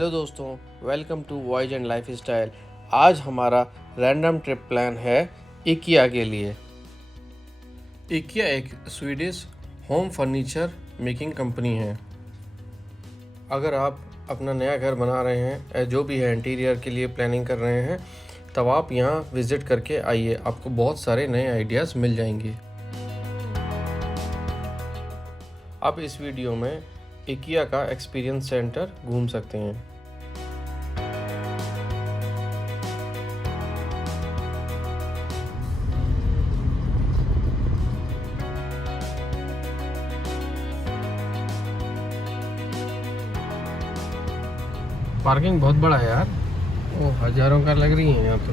Hello दोस्तों, welcome to voyage and lifestyle. आज हमारा रैंडम ट्रिप प्लान है इकिया के लिए। इकिया एक Swedish home furniture making company है। अगर आप अपना नया घर बना रहे हैं, जो भी है इंटीरियर के लिए प्लानिंग कर रहे हैं, तब आप यहाँ विज़िट करके आइए, आपको बहुत सारे नए आइडियाज़ मिल जाएंगे। आप इस वीडियो में इकिया का एक्सपीरियंस सेंटर घूम सकते हैं। पार्किंग बहुत बड़ा है यार, वो हज़ारों कार लग रही हैं यहाँ तो।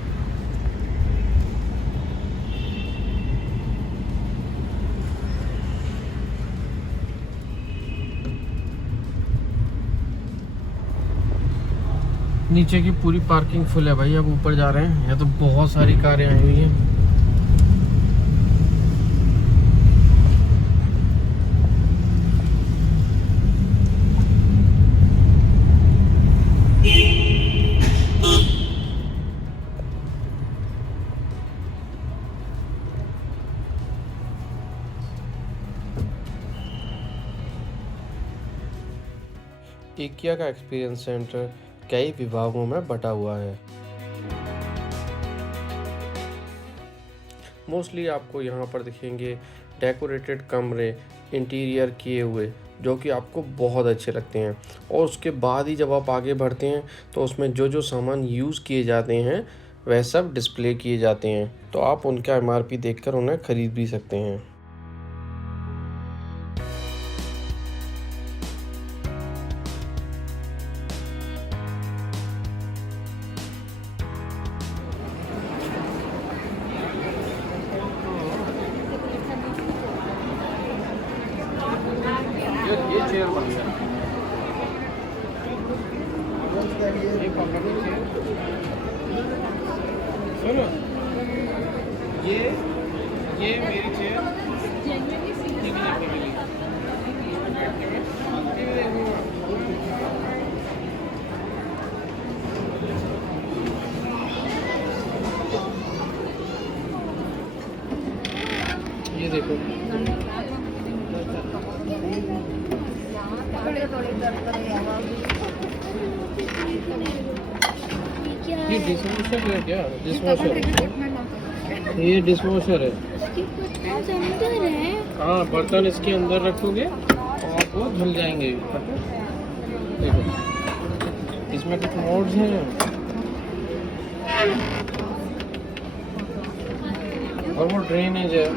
नीचे की पूरी पार्किंग फुल है भाई। अब ऊपर जा रहे हैं, यहाँ तो बहुत सारी कारें आई हुई हैं। इकिया का एक्सपीरियंस सेंटर कई विभागों में बटा हुआ है। मोस्टली आपको यहाँ पर दिखेंगे डेकोरेटेड कमरे इंटीरियर किए हुए, जो कि आपको बहुत अच्छे लगते हैं। और उसके बाद ही जब आप आगे बढ़ते हैं तो उसमें जो जो सामान यूज़ किए जाते हैं वह सब डिस्प्ले किए जाते हैं, तो आप उनका MRP देखकर उन्हें ख़रीद भी सकते हैं। ये चेयर बन गया, ये पकड़ो चेयर। सुनो, ये मेरी चेयर टीवी देखने के लिए। ये देखो, ये डिशवॉशर है क्या? डिशवॉशर, ये डिशवॉशर है। हाँ, बर्तन इसके अंदर रखोगे और वो धुल जाएंगे। देखो, इसमें कुछ मोड्स हैं और वो ड्रेनेज है।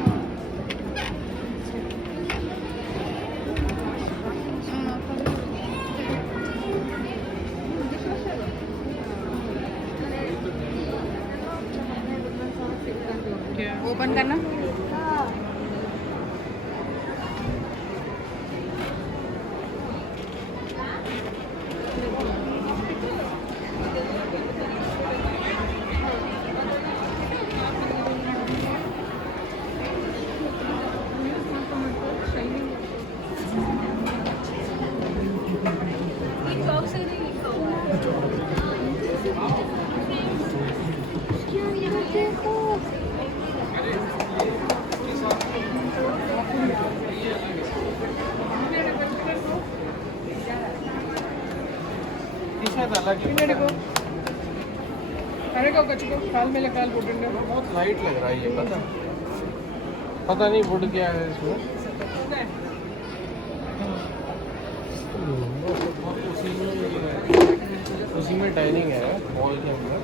ओपन करना। बहुत लाइट लग रहा है ये, पता नहीं वुड क्या है इसमें। उसी में डाइनिंग है हॉल के अंदर,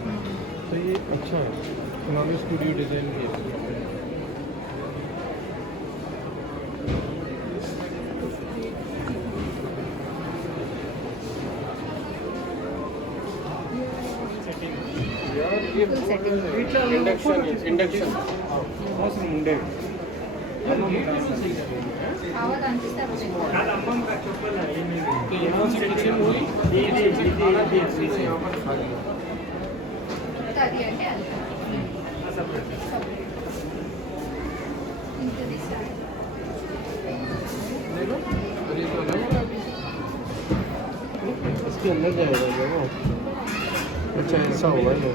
तो ये अच्छा है। इन्होंने स्टूडियो डिजाइन किया। इंडक्शन ఉండే आवाज అనిపిస్తారు यहाँ से किचन हुई, खाना भी से यहाँ पर खा लिया। बता दिया क्या? देखो, और ये तो अलग है। इसके इसके अंदर जाएगा क्या वो? अच्छा ऐसा होगा ये।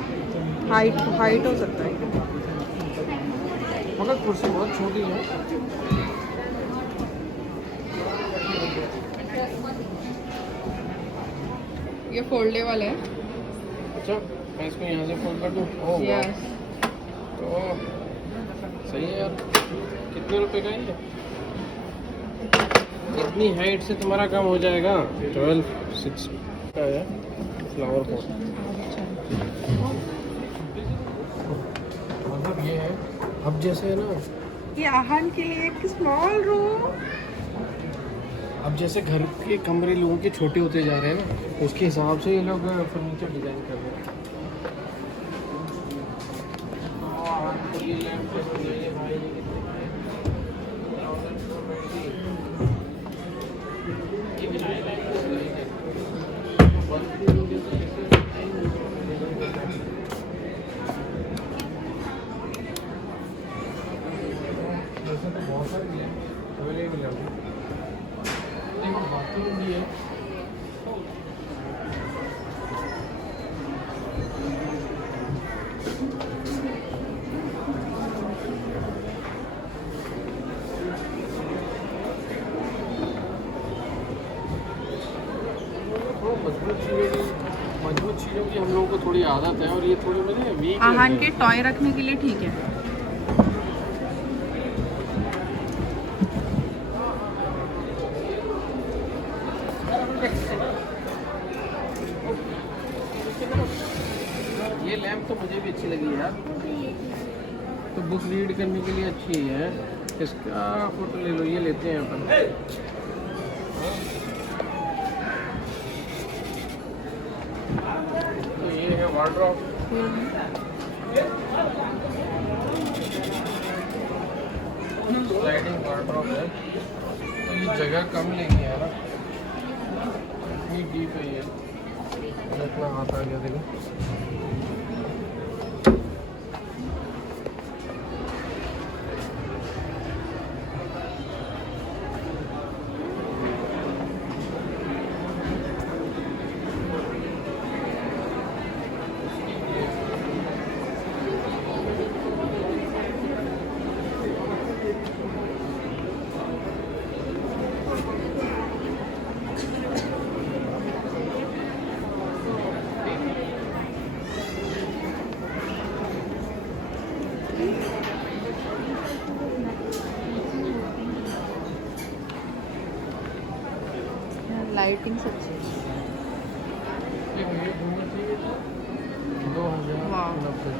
हाइट हो सकता है। मगर कुर्सी बहुत छोटी है। ये फोल्डेबल है। अच्छा मैं इसको यहाँ से फोल्ड कर दूँ? ओह वाह, यस। तो सही है यार। कितने रुपए का है ये? इतनी हाइट से तुम्हारा काम हो जाएगा। 12.6 का है फ्लावर पॉट। मतलब ये है अब जैसे है ना, ये आहन के लिए एक स्मॉल रूम। अब जैसे घर के कमरे लोगों के छोटे होते जा रहे हैं ना, उसके हिसाब से ये लोग फर्नीचर डिजाइन कर रहे हैं। ये लैंप पे समझाइए भाई, ये कितने का है? 1020। ये बिना लाइट के सिलाई है। बल्ब की वजह से जैसे वैसे तो बहुत सारे लैंप अवेलेबल है। देखो बाथरूम भी है। मजबूत चीज़ों की हम लोगों को थोड़ी आदत है और ये थोड़ी मेरे वीक आहन के टॉय रखने के लिए ठीक है। ये लैंप तो मुझे भी अच्छी लगी यार। तो बुक रीड करने के लिए अच्छी है। इसका फोटो ले लो, ये लेते हैं अपन। तो ये है वार्डरोब। स्लाइडिंग वार्डरोब है। तो ये जगह कम लेगी है ना, इतनी डीप है ये। इतना हाथ आ गया देखो। लाइटिंग सब ये घूमना चाहिए था 2090।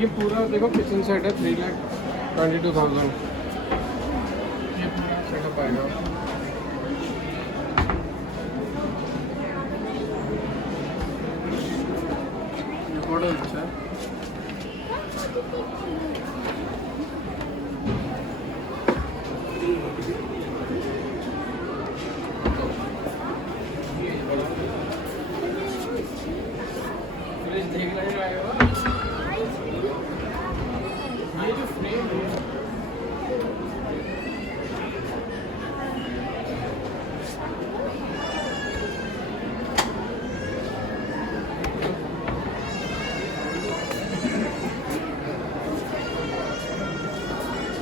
ये पूरा देखो किचन सेट है 3,22,000। ये पूरा सेटअप आएगा। मॉडल अच्छा है। फ्रिज देखना ही आएगा। ये जो फ्रेम है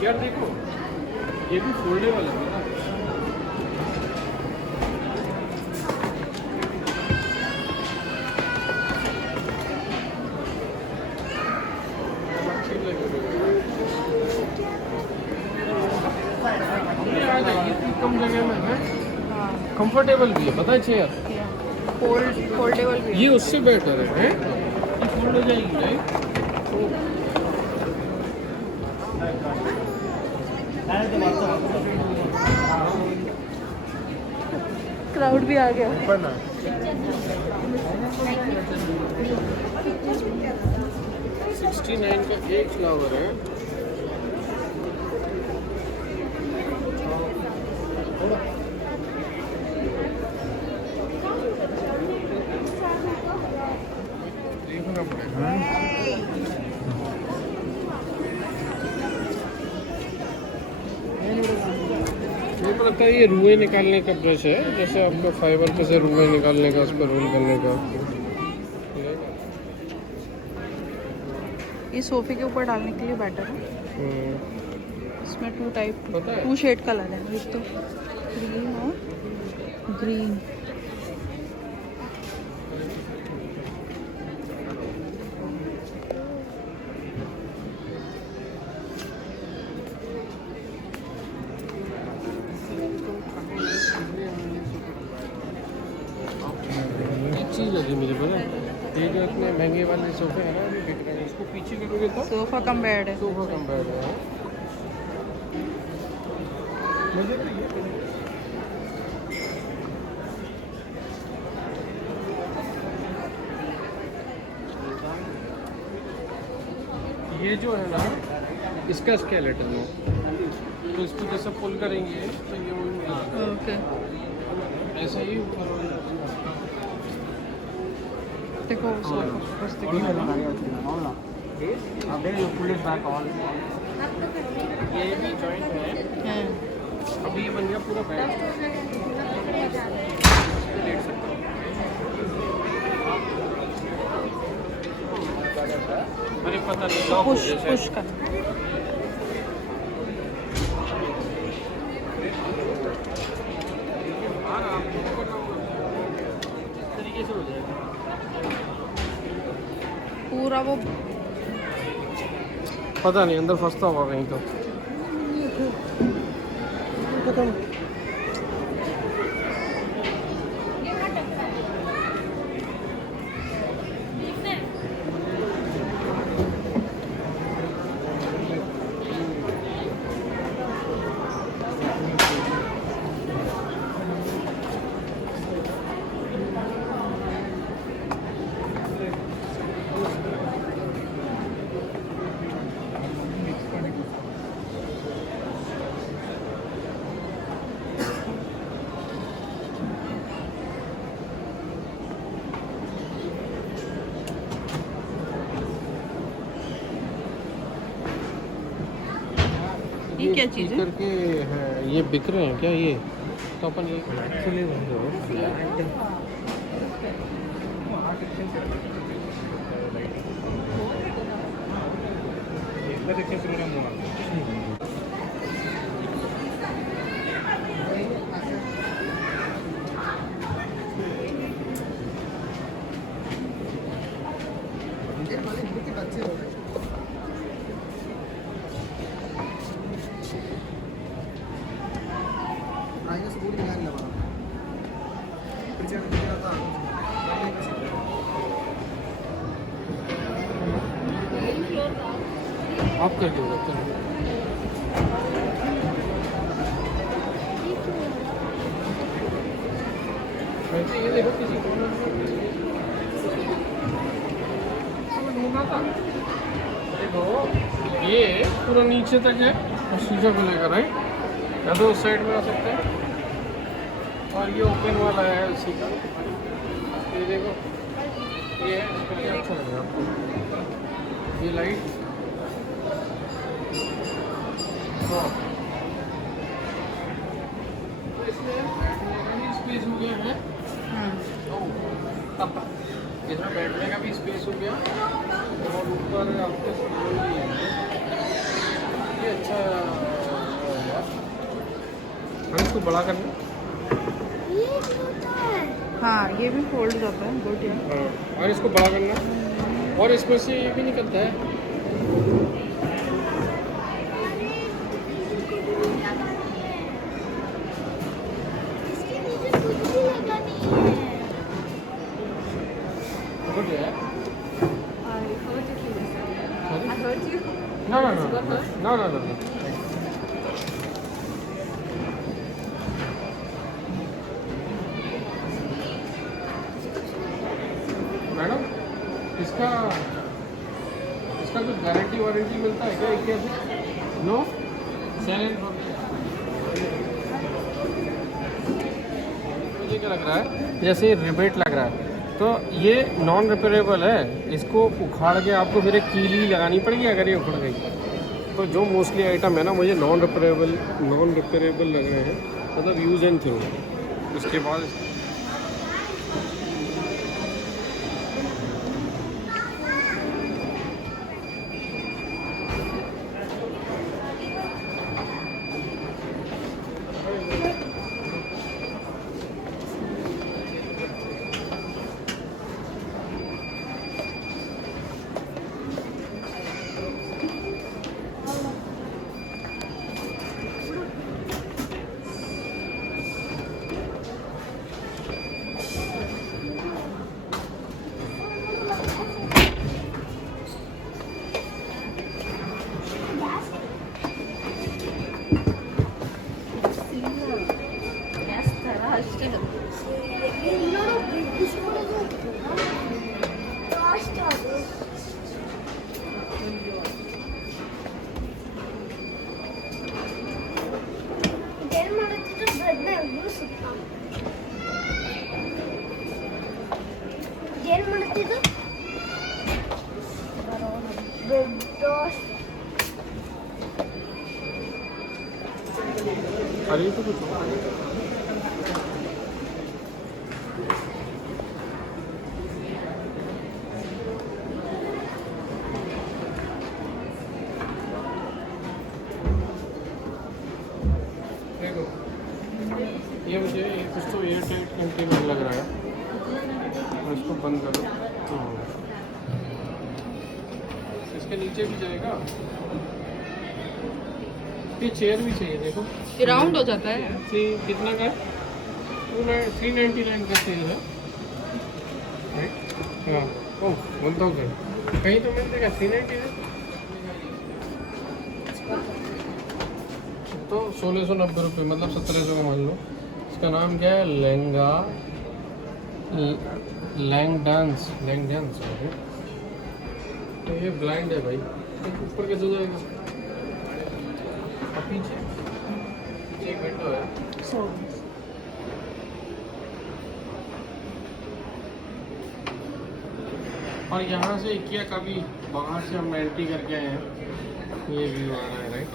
यार, देखो ये भी फोल्डेबल है ना। कम जगह में है, कंफर्टेबल भी है, पता है चेयर। फोल्डेबल भी ये उससे बेटर है, ये फोल्ड हो जाएगी राइट। क्राउड भी आ गया। ऊपर ना 69 का एक फ्लावर है। देखना पड़ेगा। मेरे को लगता है ये रुए निकालने का ब्रश है, जैसे आपको फाइबर पे से रुए निकालने का, उस पर रोल करने का। ये सोफे के ऊपर डालने के लिए बेटर है। इसमें पता है? 2 शेड कलर है, एक तो ग्रीन और ग्रीन। एक चीज़ लगी मुझे, पता है? ये जो इतने महंगे वाले सोफे हैं ना, अभी बिक रहे हैं, इसको पीछे करोगे तो सोफा कम बेड है। सोफा कम बैठ रहा है। मुझे तो ये जो है ना, इसका स्केलेटन है, तो इसको जैसे पुल करेंगे तो ये वो ओके, ऐसा ही ऊपर वाला। देखो सोफा बस देखो। ये भी जॉइंट है। हैं। अभी ये बन गया पूरा बैग, लेट सकता हूँ। अरे पता नहीं लॉक हो पुश जैसे। पुश कर। तरीके से हो जाएगा। पूरा वो पता नहीं अंदर फंसता होगा कहीं तो। ये क्या चीज़ है? स्पीकर के हैं, ये बिक रहे हैं क्या ये? तो अपन ये एक्चुअली आप कर दो वैसे ये देखो किसी कॉर्नर में ढूंढा था। देखो ये पूरा नीचे तक है और शीशा को लेकर है, या तो उस साइड में आ सकते हैं, और ये ओपन वाला है उसी का। ये देखो ये है, इसका क्या अच्छा लगेगा आपको? ये लाइट तो इसमें बैठने का भी स्पेस हो गया है, इसमें बैठने का भी स्पेस हो गया, और ऊपर आपके भी है। ये अच्छा है। हम इसको बड़ा करना, हाँ ये भी फोल्ड जाता है, गुड यार। और इसको बड़ा करना, और इसमें से ये भी निकलता है। Good, yeah. I heard you. Sorry? I heard you. No. अच्छा, इसका कुछ गारंटी वारंटी मिलता है क्या IKEA से? No sale. मुझे क्या लग रहा है जैसे रिबेट लग रहा है, तो ये नॉन रिपेयरेबल है, इसको उखाड़ के आपको फिर एक कीली लगानी पड़ेगी अगर ये उखड़ गई। तो जो मोस्टली आइटम है ना मुझे नॉन रिपेयरेबल लग रहे हैं, मतलब यूज़ एंड थ्रो। उसके बाद अरे तो कुछ देखो, ये मुझे कुछ तो एयर टाइट कंटेनर लग रहा है, और इसको बंद करो तो इसके नीचे भी जाएगा। ये चेयर भी चाहिए, देखो ये राउंड हो जाता है। कितना का है? 399 का सेल है, हाँ। ओह 1000 कहीं तो मिल जाएगा 399, तो 1690 रुपये, मतलब 1700 का मान लो। इसका नाम क्या है? लैंगडांस। तो ये ब्लाइंड है भाई, ऊपर कैसे जाएगा? और पीछे एक विंडो है, और यहाँ से IKEA का भी बाहर से हम एंट्री करके आए हैं, ये व्यू आ रहा है राइट।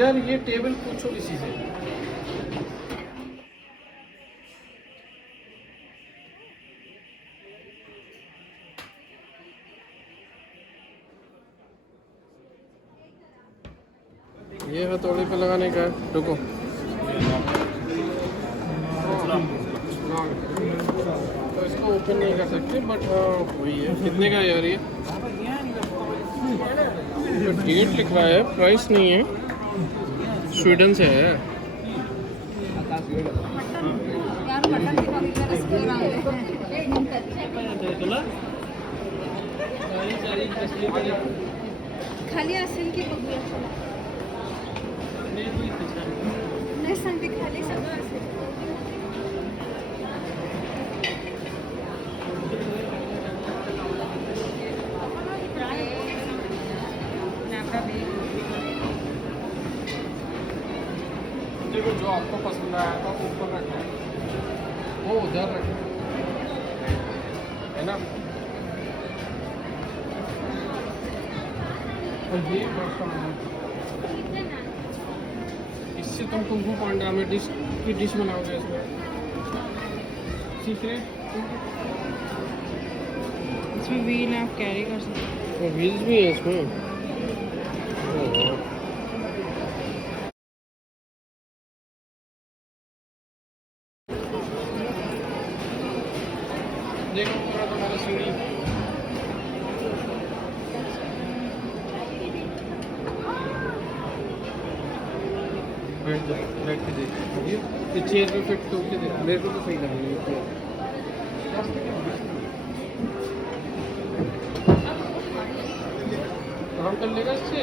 यार ये टेबल पूछो किसी से। ये हथौड़े पे लगाने का है, रुको। तो इसको ओपन नहीं कर सकते, बट वही है। कितने का है यार ये? डेट लिखा है, प्राइस नहीं है। स्वीडन से है। खाली असेल की बघूया. नाही सांगते खाली सगळं असेल. देखो जो आपको पसंद आया तो आप ऊपर रखें, वो उधर रखें, है ना। और ये इससे तुम कुंग फू पांडा में डिश बनाओगे इसमें। सीक्रेट इसमें व्हील आप कैरी कर सकते हैं। तो व्हील्स भी है इसमें। देखो पूरा तुम्हारा सीढ़ी। बैठ के देख, ये चेयर पे फिट होके देख, मेरे को तो सही लग रही है। काम कर लेगा इससे।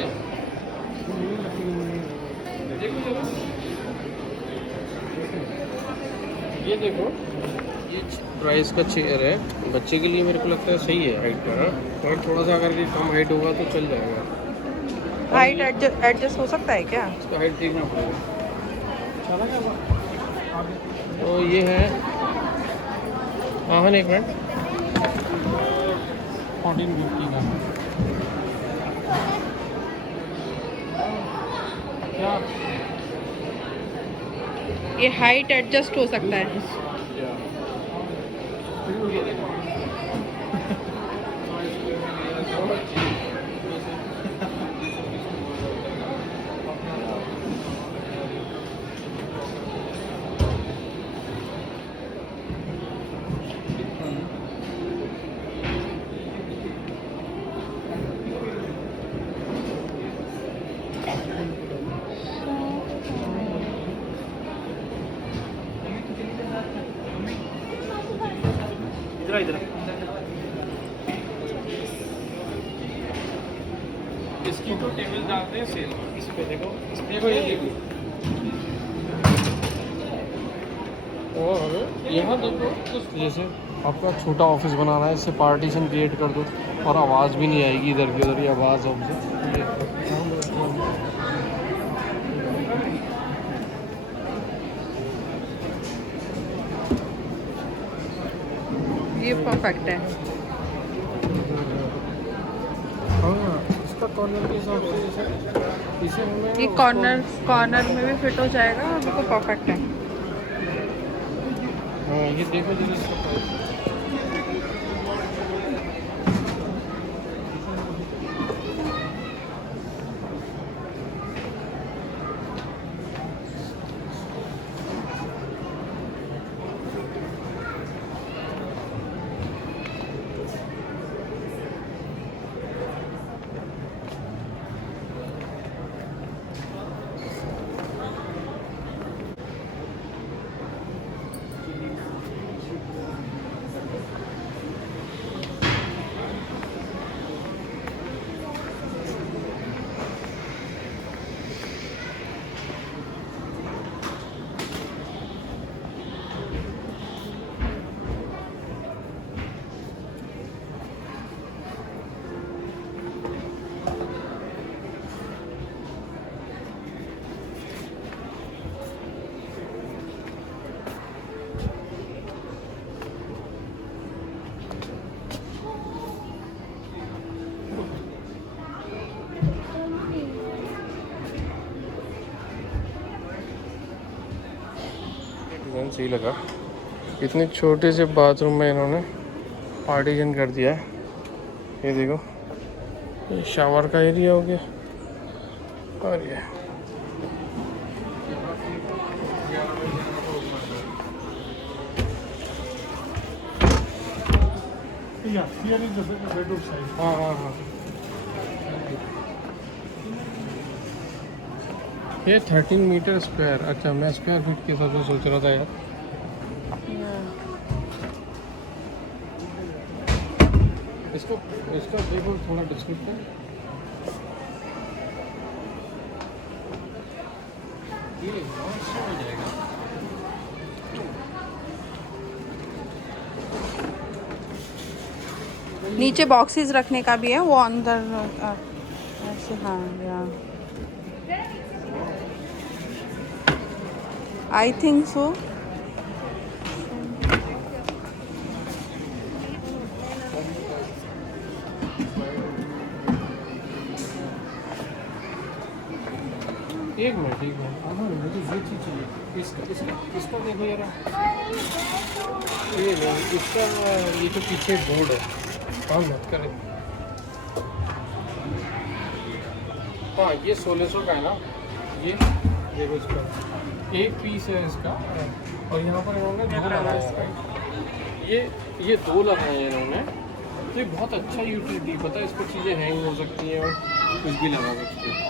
देखो ये देखो, ये प्राइस का चेयर है। बच्चे के लिए मेरे को लगता है सही है हाइट का, और थोड़ा सा अगर कम हाइट होगा तो चल जाएगा। हाइट एडजस्ट हो सकता है क्या? इसका हाइट देखना पड़ेगा। तो ये है, हाँ एक मिनट, 1450 का क्या? ये हाइट एडजस्ट हो सकता है। इधर इसकी तो टेबल डालते हैं सेल, इस पे देखो, ये देखो। और यहाँ देखो, जैसे आपका छोटा ऑफिस बनाना है, इससे पार्टीशन क्रिएट कर दो और आवाज़ भी नहीं आएगी इधर की उधर, ये आवाज़ ये परफेक्ट है। हाँ, इसका कॉर्नर के हिसाब से इसे हमें ये कॉर्नर में भी फिट हो जाएगा और बिल्कुल परफेक्ट है। हाँ, ये देखो जरा इसका प्राइस। डिज़ाइन सही लगा। इतने छोटे से बाथरूम में इन्होंने पार्टीशन कर दिया है। ये देखो, ये शावर का एरिया हो गया और ये हाँ हाँ हाँ, ये 13 मीटर स्क्वायर। अच्छा, मैं स्क्वायर फीट के हिसाब से सोच रहा था यार। इसका देखो थोड़ा डिस्क्रिप्शन। ये बहुत अच्छा हो जाएगा। नीचे बॉक्सेस रखने का भी है, वो अंदर ऐसे। हाँ या आई थिंक सो। एक मिनट मुझे ये चीज़ चाहिए। इसका देखो यार, ये नहीं, इसका ये जो पीछे बोर्ड है, काम मत करें। हाँ, ये 1600 का है ना। ये देखो, इसका एक पीस है इसका, और यहाँ पर इन्होंने दो लगाया है। ये दो लगाए हैं इन्होंने। तो ये बहुत अच्छा यूटिलिटी, पता है, इस पर चीज़ें हैंग हो सकती हैं और कुछ भी लगा सकते हैं।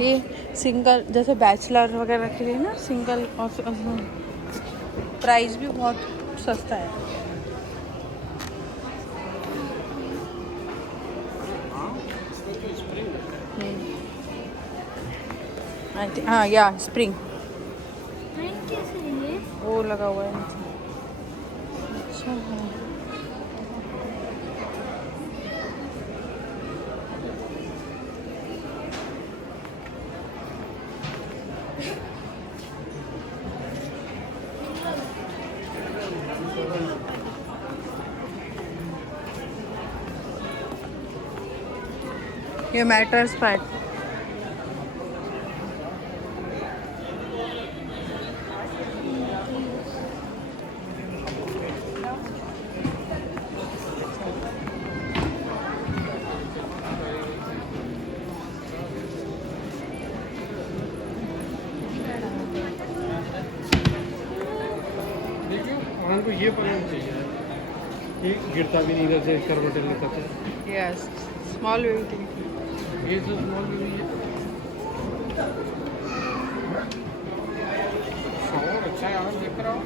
ये सिंगल जैसे बैचलर वगैरह के लिए ना सिंगल, और प्राइस भी बहुत सस्ता है। हाँ या स्प्रिंग कैसे है ये? वो लगा हुआ है नीचे। अच्छा है। ये मैटर्स पैड। देखिए वहाँ को ये पहनना चाहिए, ये गिरता भी नहीं इधर से, करवटें लगाता है। Yes, small baby. ये जो स्मॉल बेबी है और अच्छा है, देख रहा हूँ।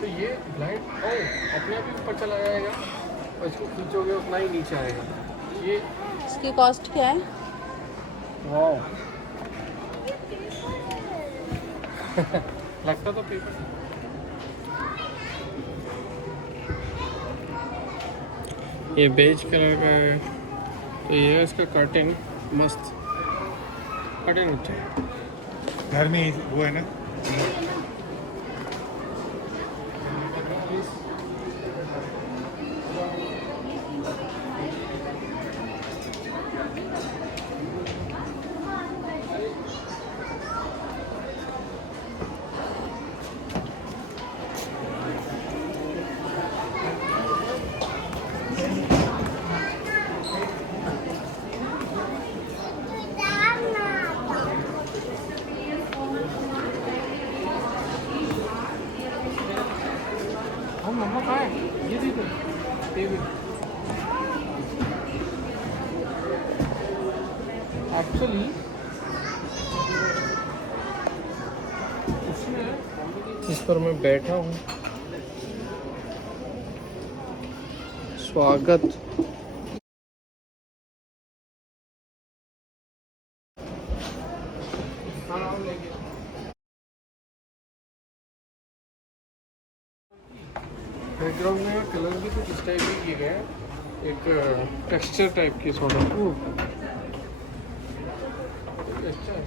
तो ये ब्लाइंड अपने आप ही ऊपर चला जाएगा और इसको खींचोगे उतना ही नीचे आएगा। ये इसकी कॉस्ट क्या है? वाह लगता तो पेपर। ये बेज कलर का है, तो ये है इसका कर्टेन, मस्त कर्टेन अच्छा है। घर में वो है ना, हम मम्मा कहाँ है? ये देखो टेबल। एक्चुअली इस पर मैं बैठा हूँ। स्वागत। बैकग्राउंड में कलर भी कुछ इस टाइप के किए गए हैं, एक टेक्सचर टाइप की सॉर्ट ऑफ। अच्छा है।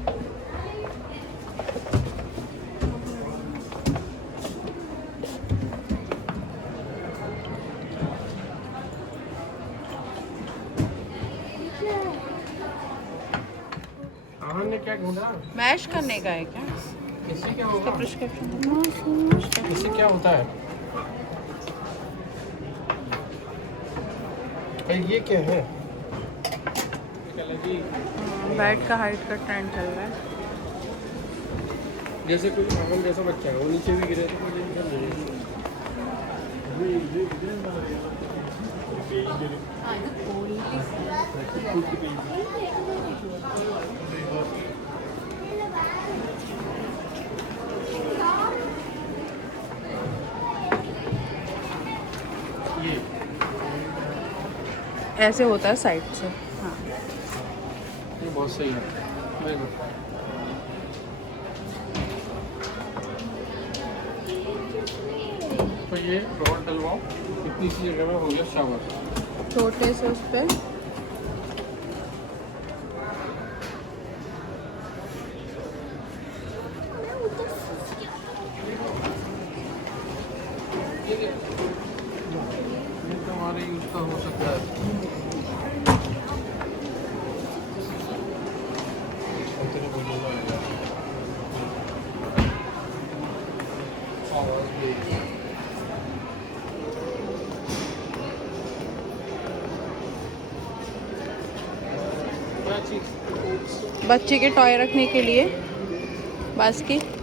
आहन ने क्या ढूंढा? मैश करने का है क्या? इससे क्या इसका होगा? प्रिस्क्रिप्शन। इससे क्या होता है? अरे ये क्या है? बेड का हाइट का ट्रेंड चल रहा है। जैसे कोई आहन जैसा बच्चा है, वो नीचे भी गिरे तो कोई टेंशन नहीं। ये ऐसे होता है साइड से। हाँ, ये बहुत सही है। मैं तो ये रॉड डलवाओ, इतनी सी जगह में हो गया शावर। छोटे से उस पर बच्चे के टॉय रखने के लिए बास्केट।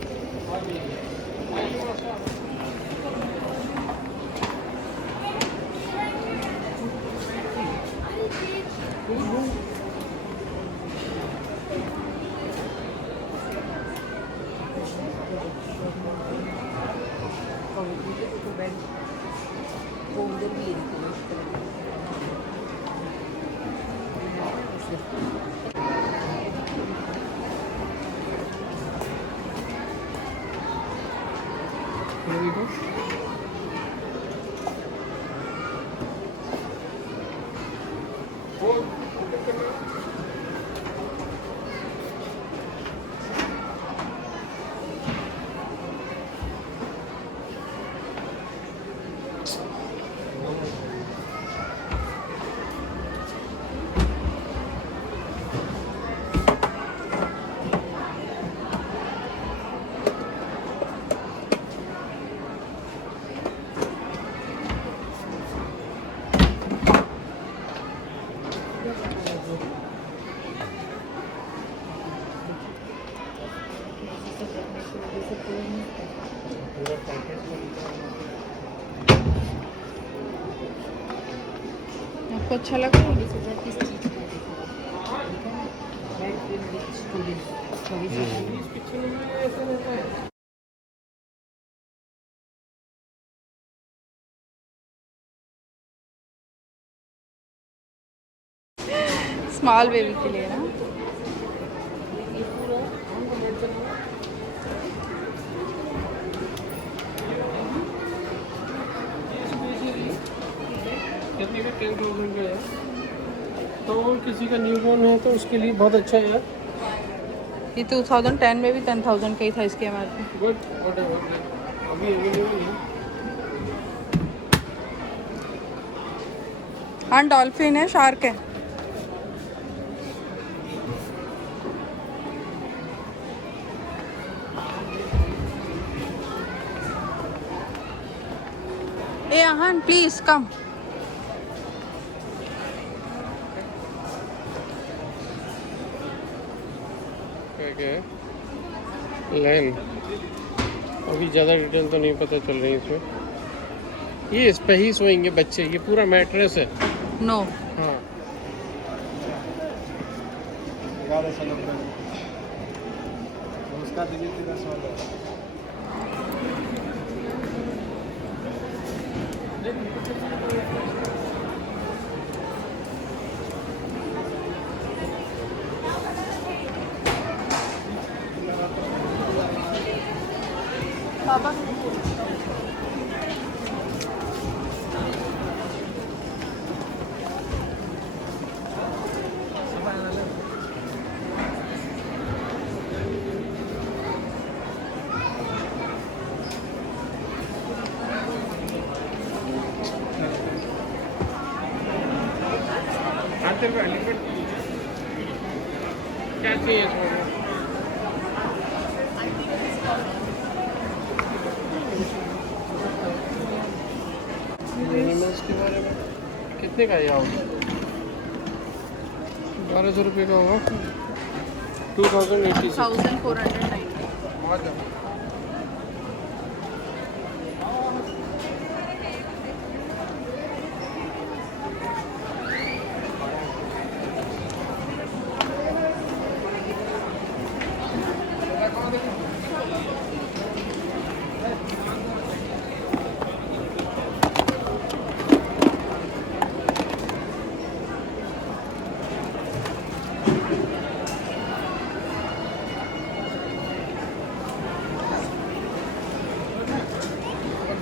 आपको अच्छा लगा? स्मॉल बेबी के लिए ना। कितने का 10,000 का है, तो किसी का न्यूबॉर्न है तो उसके लिए बहुत अच्छा है। ये 2010 में भी 10,000 का ही था इसकी एमआरपी। गुड, व्हाटएवर, अभी अवेलेबल है। हाँ, डॉल्फिन है, शार्क है। ए आहान, प्लीज कम। लाइन अभी ज़्यादा डिटेल तो नहीं पता चल रही इसमें। ये इस पे ही सोएंगे बच्चे, ये पूरा मैट्रेस है। नो। हाँ, उसका दीजिए 1300। पापा क्या चाहिए इसमें? एनिमल्स के बारे में कितने का यह होगा? 1200 रुपये का होगा। 2086। 1490।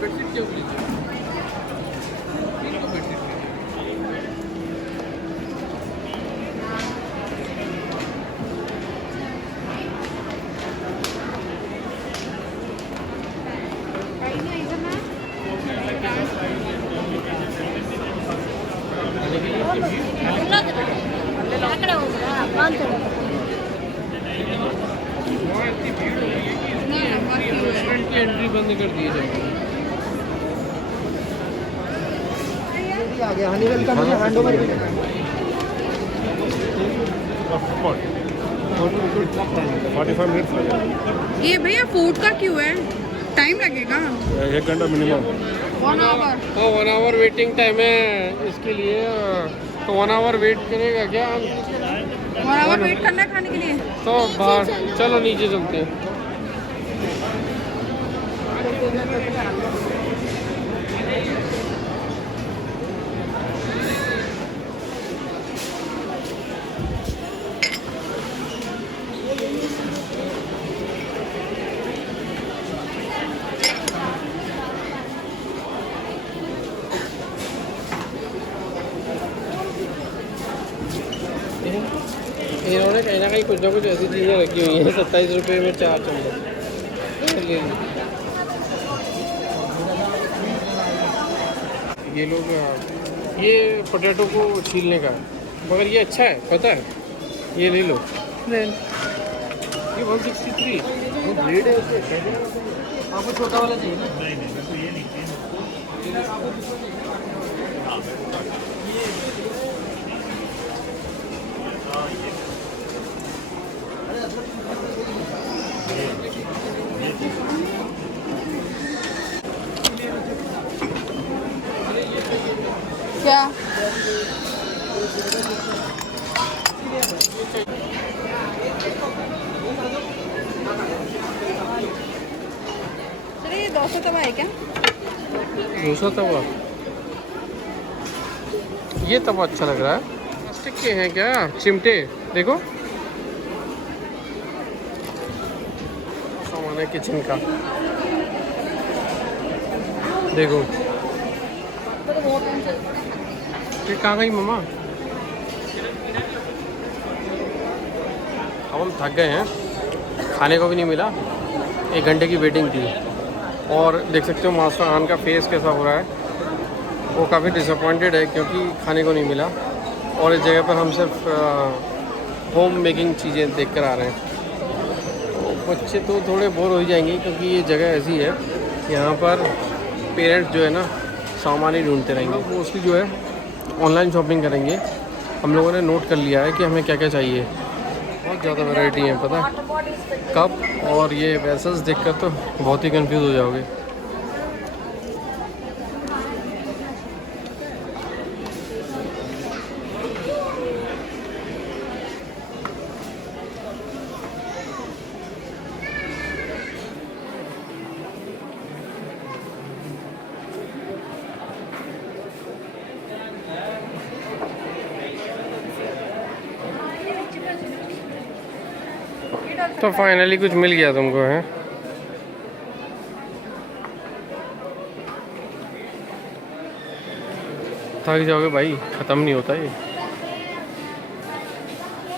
बेडशीट क्यों लीजिए? तीन को बेडशीट लीजिए। रेस्टोरेंट की एंट्री बंद कर दी जाएगी। आ गया हनीवेल का मुझे हैंड ओवर 45 मिनट्स लगेगा, ये भैया फूड का क्यों है? टाइम लगेगा 1 घंटा मिनिमम। 1 आवर। हाँ 1 आवर वेटिंग टाइम है इसके लिए। तो 1 आवर वेट करेगा क्या? 1 आवर वेट करना है खाने के लिए। तो बाहर चलो नीचे चलते हैं। इन्होंने कहीं ना कहीं कुछ ना कुछ ऐसी चीज़ें रखी हुई हैं। 27 रुपये में 4 चम्मच ले लो। ये लोग ये पोटैटो को छीलने का है, मगर ये अच्छा है पता है, ये ले लो। ले ये 163 ब्लेड है उसके, आपको छोटा वाला चाहिए ना? क्या? चलिए ये डोसा तवा है क्या? दूसरा तवा, ये तवा अच्छा लग रहा है। प्लास्टिक के हैं क्या चिमटे? देखो सामान है किचन का, देखो ये कहाँ गई मम्मा? अब हम थक गए हैं, खाने को भी नहीं मिला, 1 घंटे की वेटिंग थी। और देख सकते हो मास्टर खान का फेस कैसा हो रहा है, वो काफ़ी डिसअपॉइंटेड है क्योंकि खाने को नहीं मिला। और इस जगह पर हम सिर्फ होम मेकिंग चीज़ें देख कर आ रहे हैं। तो बच्चे तो थोड़े बोर हो ही जाएंगे क्योंकि ये जगह ऐसी है, यहाँ पर पेरेंट्स जो है ना सामान ही ढूंढते रहेंगे। मोस्टली जो है ऑनलाइन शॉपिंग करेंगे। हम लोगों ने नोट कर लिया है कि हमें क्या क्या चाहिए। बहुत ज़्यादा वैरायटी है पता, कप और ये वेसल्स देखकर तो बहुत ही कंफ्यूज हो जाओगे। तो फाइनली कुछ मिल गया तुमको है? थक जाओगे भाई, ख़त्म नहीं होता ये,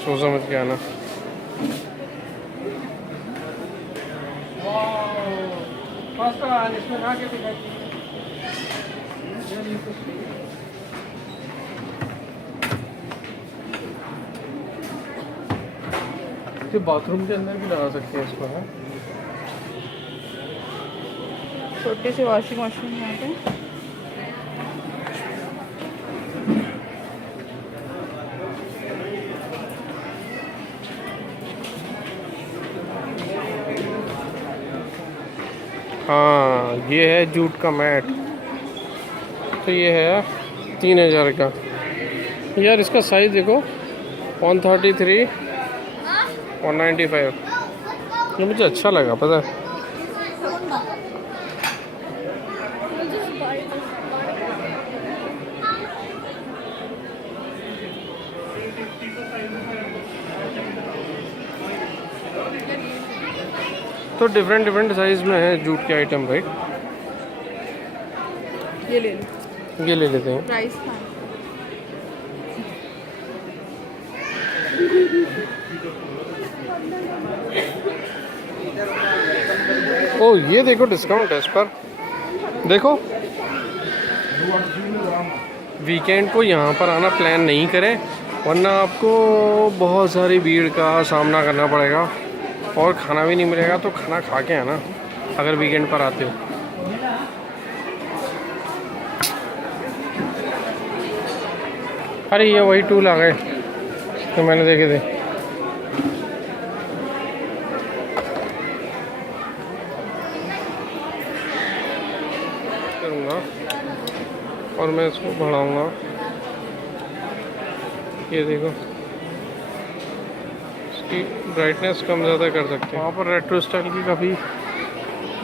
सोच समझ के आना। बाथरूम के अंदर भी लगा सकते हैं इसको, है छोटी सी वॉशिंग मशीन यहाँ पे। हाँ ये है जूट का मैट, तो ये है 3000 का। यार इसका साइज़ देखो 133 195, ये मुझे अच्छा लगा पता है। तो डिफरेंट साइज में है जूट के आइटम राइट। ये ले लो, ये ले लेते हैं। प्राइस था। ओ ये देखो डिस्काउंट है इस पर, देखो। वीकेंड को यहाँ पर आना प्लान नहीं करें वरना आपको बहुत सारी भीड़ का सामना करना पड़ेगा और खाना भी नहीं मिलेगा। तो खाना खा के आना अगर वीकेंड पर आते हो। अरे ये वही टूल आ गए तो मैंने देखे थे। और मैं इसको बढ़ाऊँगा। ये देखो, इसकी ब्राइटनेस कम ज़्यादा कर सकते हैं। वहाँ पर रेट्रो स्टाइल की काफ़ी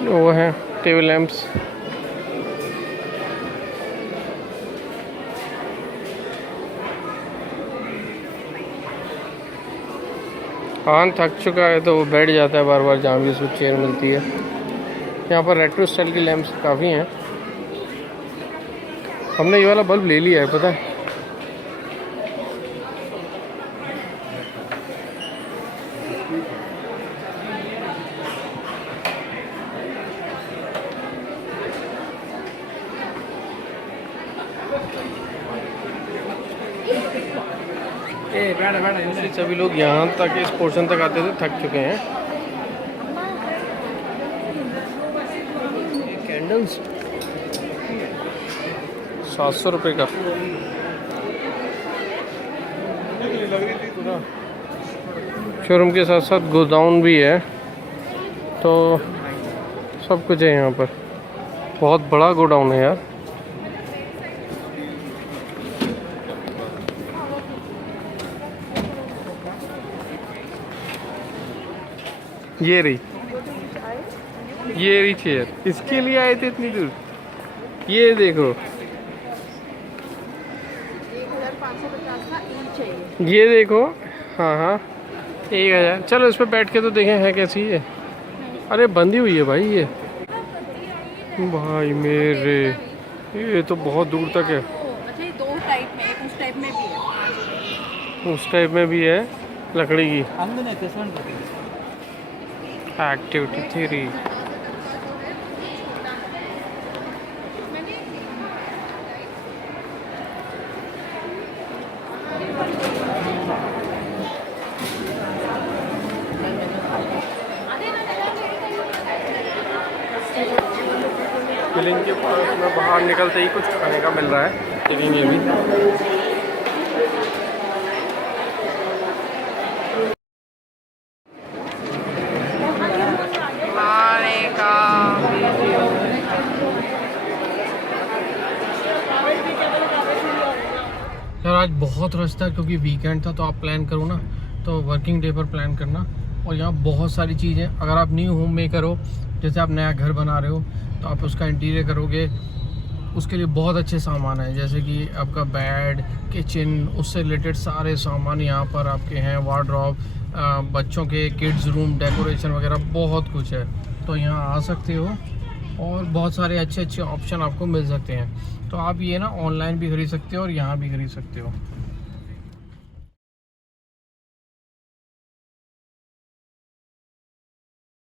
वो है टेबल लैंप्स। हाँ थक चुका है तो वो बैठ जाता है बार बार जहाँ भी उसको चेयर मिलती है। यहाँ पर रेट्रो स्टाइल की लैंप्स काफ़ी हैं। हमने ये वाला बल्ब ले लिया है, पता है। सभी लोग यहाँ तक इस पोर्शन तक आते थे, थक चुके हैं। कैंडल्स 700 रुपये का। शोरूम के साथ साथ गोडाउन भी है, तो सब कुछ है यहाँ पर। बहुत बड़ा गोडाउन है यार। ये रही चेयर, इसके लिए आए थे इतनी दूर। ये देखो, 1550 का ईच चाहिए। ये देखो। हाँ 1000। चलो इस पर बैठ के तो देखें है कैसी है। अरे बंधी हुई है भाई ये। भाई मेरे, ये तो बहुत दूर तक है। अच्छा ये 2 टाइप में, एक उस टाइप में भी है। उस टाइप में भी है लकड़ी की। అందునే తెసండి एक्टिविटी थ्री। बिलिंग के पास में बाहर निकलते ही कुछ खाने का मिल रहा है, देखेंगे भी। यार आज बहुत रश था क्योंकि वीकेंड था, तो आप प्लान करो ना तो वर्किंग डे पर प्लान करना। और यहाँ बहुत सारी चीज़ें, अगर आप न्यू होम मेकर हो, जैसे आप नया घर बना रहे हो तो आप उसका इंटीरियर करोगे, उसके लिए बहुत अच्छे सामान है। जैसे कि आपका बेड, किचन, उससे रिलेटेड सारे सामान यहाँ पर आपके हैं। वार्डरोब, बच्चों के किड्स रूम, डेकोरेशन वगैरह बहुत कुछ है। तो यहाँ आ सकते हो और बहुत सारे अच्छे अच्छे ऑप्शन आपको मिल सकते हैं। तो आप ये ना ऑनलाइन भी खरीद सकते हो और यहाँ भी खरीद सकते हो।